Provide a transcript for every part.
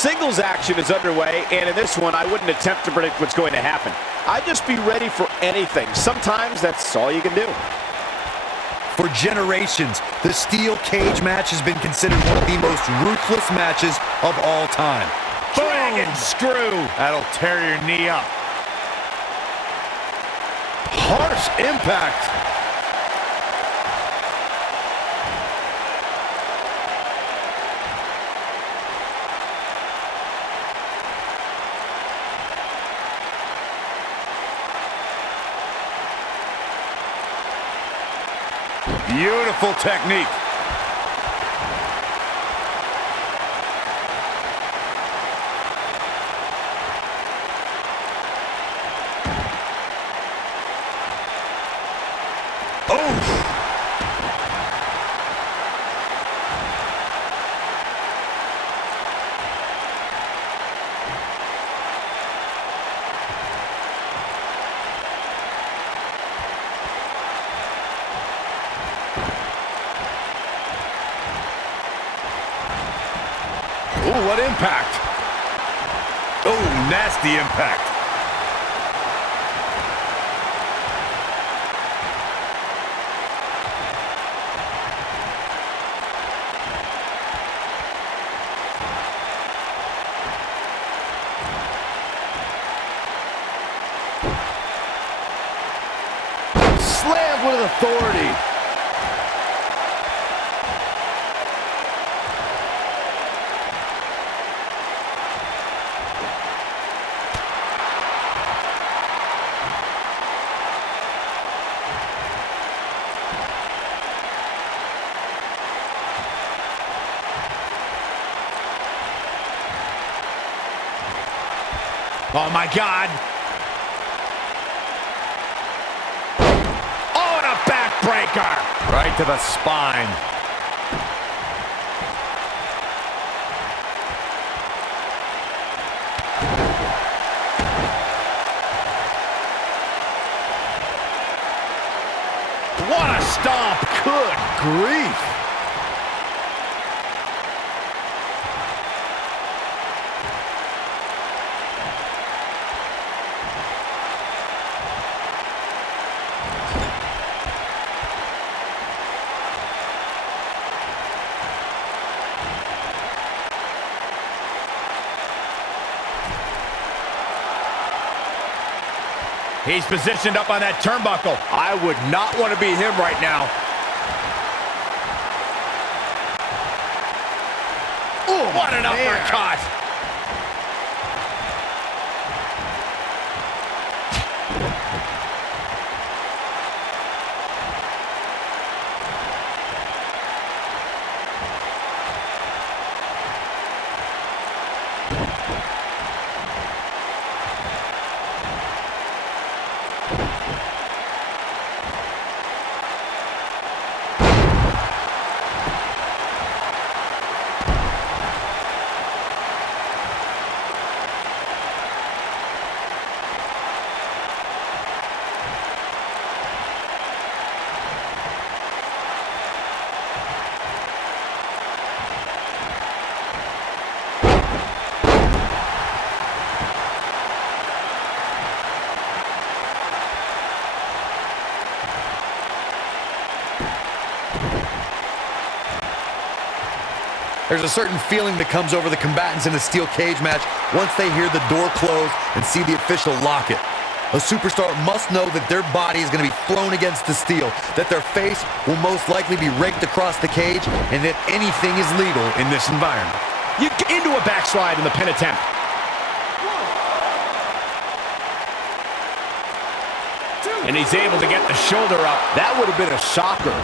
Singles action is underway, and in this one, I wouldn't attempt to predict what's going to happen. I'd just be ready for anything. Sometimes that's all you can do. For generations, the steel cage match has been considered one of the most ruthless matches of all time. Dragon screw. That'll tear your knee up. Harsh impact. Beautiful technique. Oh, what impact. Oh, nasty impact. Slammed with authority. Oh, my God. Oh, and a backbreaker. Right to the spine. What a stomp. Good grief. He's positioned up on that turnbuckle. I would not want to be him right now. Oh, what an uppercut. There's a certain feeling that comes over the combatants in a steel cage match once they hear the door close and see the official lock it. A superstar must know that their body is going to be thrown against the steel, that their face will most likely be raked across the cage, and that anything is legal in this environment. You get into a backslide in the pin attempt. And he's able to get the shoulder up. That would have been a shocker.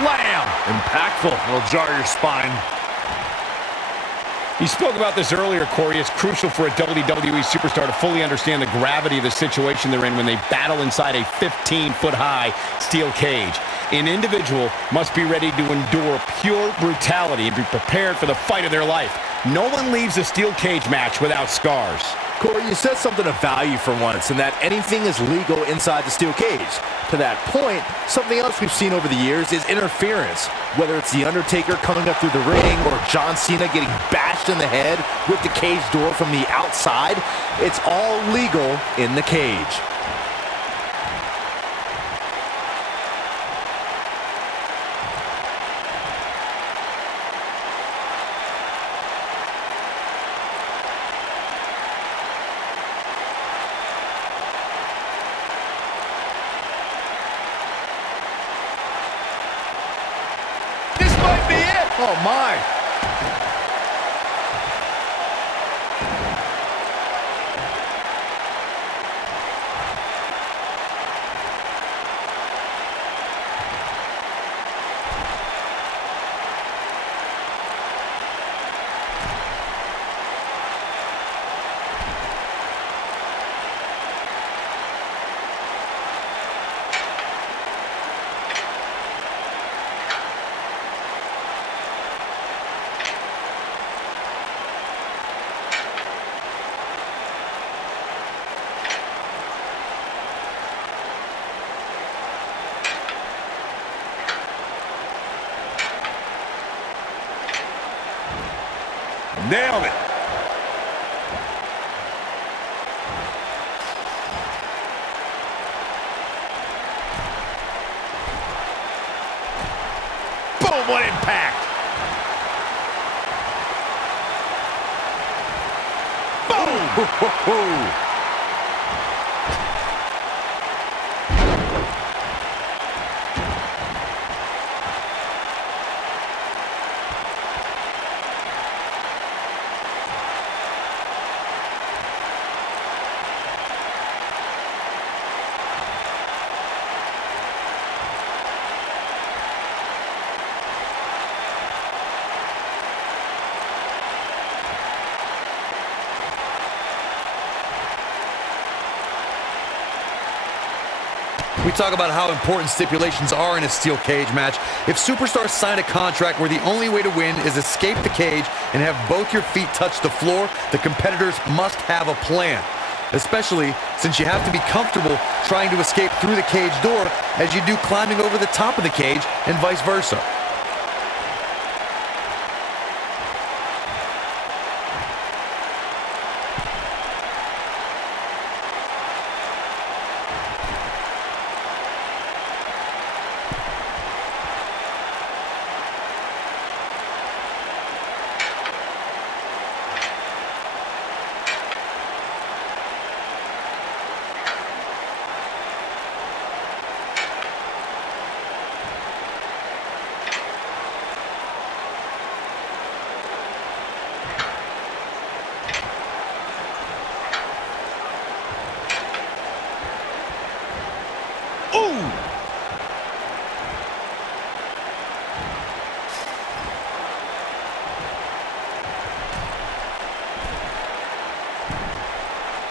slam. Impactful. It'll jar your spine. You spoke about this earlier, Corey. It's crucial for a WWE superstar to fully understand the gravity of the situation they're in when they battle inside a 15-foot-high steel cage. An individual must be ready to endure pure brutality and be prepared for the fight of their life. No one leaves a steel cage match without scars. Corey, you said something of value for once, and that anything is legal inside the steel cage. To that point, something else we've seen over the years is interference. Whether it's The Undertaker coming up through the ring or John Cena getting bashed in the head with the cage door from the outside, it's all legal in the cage. Oh, my. Nailed it. Boom, what impact. Boom. We talk about how important stipulations are in a steel cage match. If superstars sign a contract where the only way to win is escape the cage and have both your feet touch the floor, the competitors must have a plan. Especially since you have to be comfortable trying to escape through the cage door as you do climbing over the top of the cage and vice versa.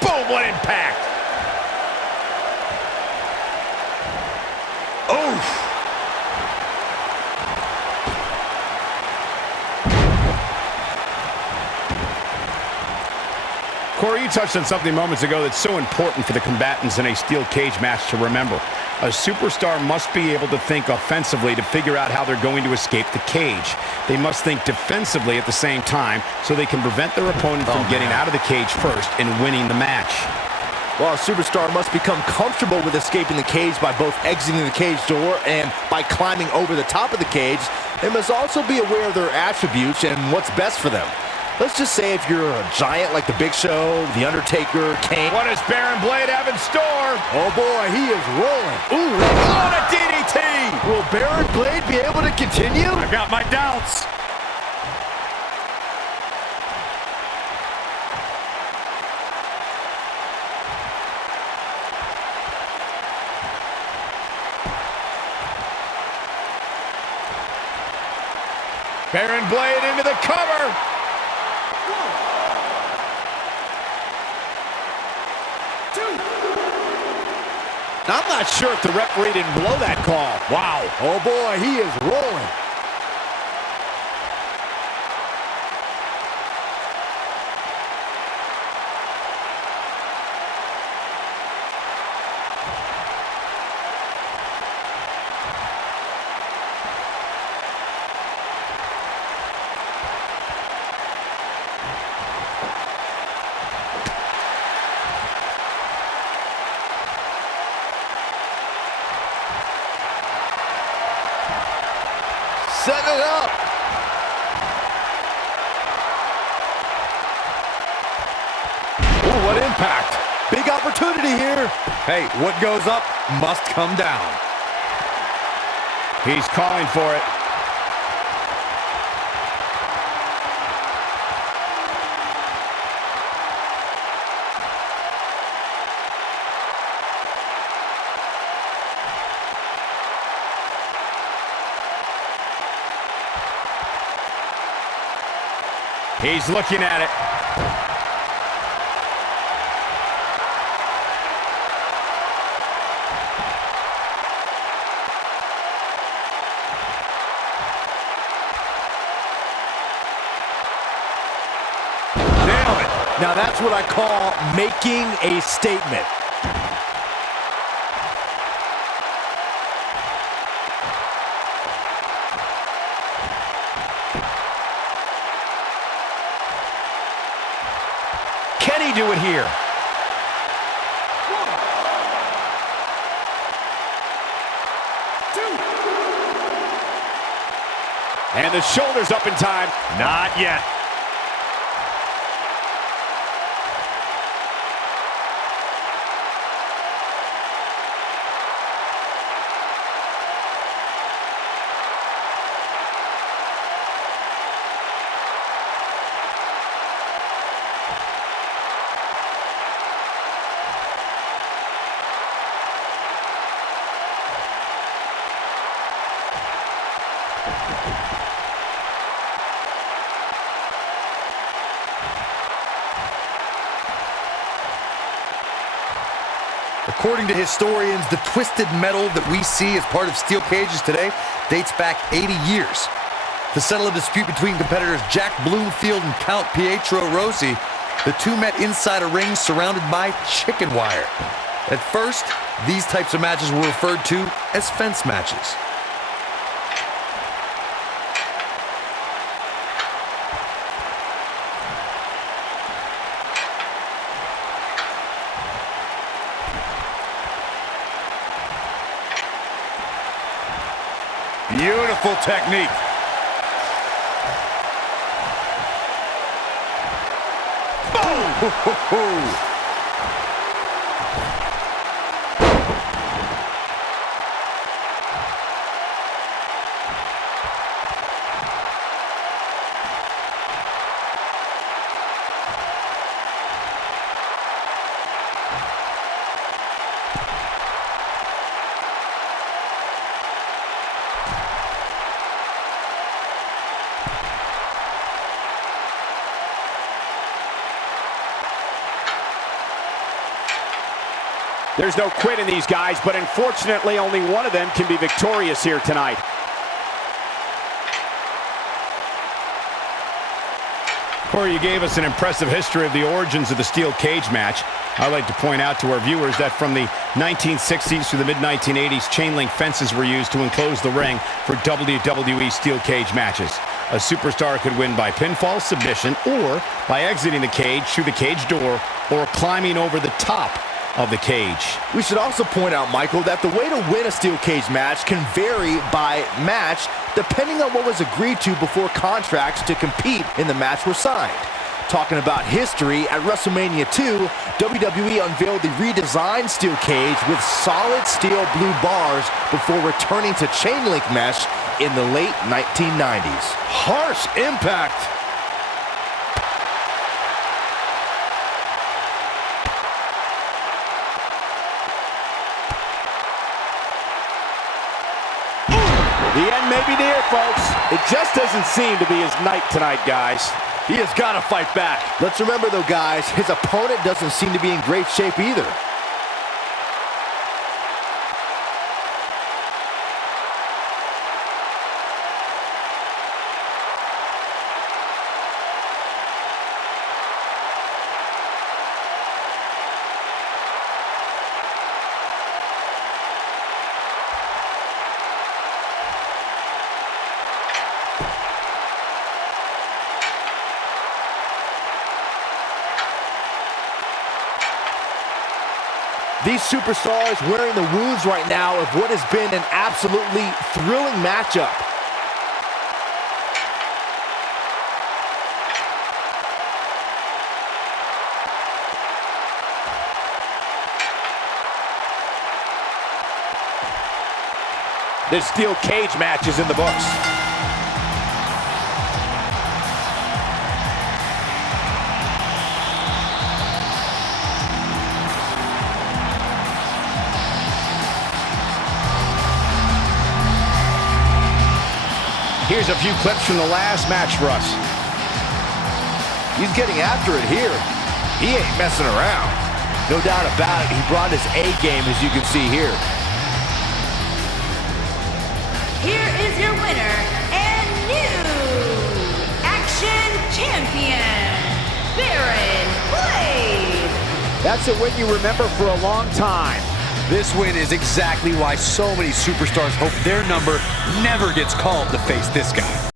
Boom, what impact. Oof. Corey, you touched on something moments ago that's so important for the combatants in a steel cage match to remember. A superstar must be able to think offensively to figure out how they're going to escape the cage. They must think defensively at the same time so they can prevent their opponent from getting out of the cage first and winning the match. Well, a superstar must become comfortable with escaping the cage by both exiting the cage door and by climbing over the top of the cage. They must also be aware of their attributes and what's best for them. Let's just say if you're a giant like The Big Show, The Undertaker, Kane. What does Baron Blade have in store? Oh boy, he is rolling. Ooh, what a DDT! Will Baron Blade be able to continue? I've got my doubts. Baron Blade into the cover. I'm not sure if the referee didn't blow that call. Wow. Oh boy, he is rolling. Set it up. Ooh, what impact. Big opportunity here. Hey, what goes up must come down. He's calling for it. He's looking at it. Nailed it. Now that's what I call making a statement. Can he do it here? And the shoulder's up in time. Not yet. According to historians, the twisted metal that we see as part of steel cages today dates back 80 years. To settle a dispute between competitors Jack Bloomfield and Count Pietro Rossi, the two met inside a ring surrounded by chicken wire. At first, these types of matches were referred to as fence matches. Beautiful technique. Boom! There's no quit in these guys, but unfortunately only one of them can be victorious here tonight. Corey, you gave us an impressive history of the origins of the steel cage match. I'd like to point out to our viewers that from the 1960s through the mid-1980s, chain link fences were used to enclose the ring for WWE steel cage matches. A superstar could win by pinfall, submission, or by exiting the cage through the cage door or climbing over the top of the cage. We should also point out, Michael, that the way to win a steel cage match can vary by match depending on what was agreed to before contracts to compete in the match were signed. Talking about history, at WrestleMania 2, WWE unveiled the redesigned steel cage with solid steel blue bars before returning to chain link mesh in the late 1990s. Harsh impact. The end may be near, folks. It just doesn't seem to be his night tonight, guys. He has got to fight back. Let's remember, though, guys, his opponent doesn't seem to be in great shape either. These superstars wearing the wounds right now of what has been an absolutely thrilling matchup. This steel cage match is in the books. Here's a few clips from the last match for us. He's getting after it here. He ain't messing around. No doubt about it, he brought his A game, as you can see here. Here is your winner and new Action Champion, Baron Blade. That's a win you remember for a long time. This win is exactly why so many superstars hope their number never gets called to face this guy.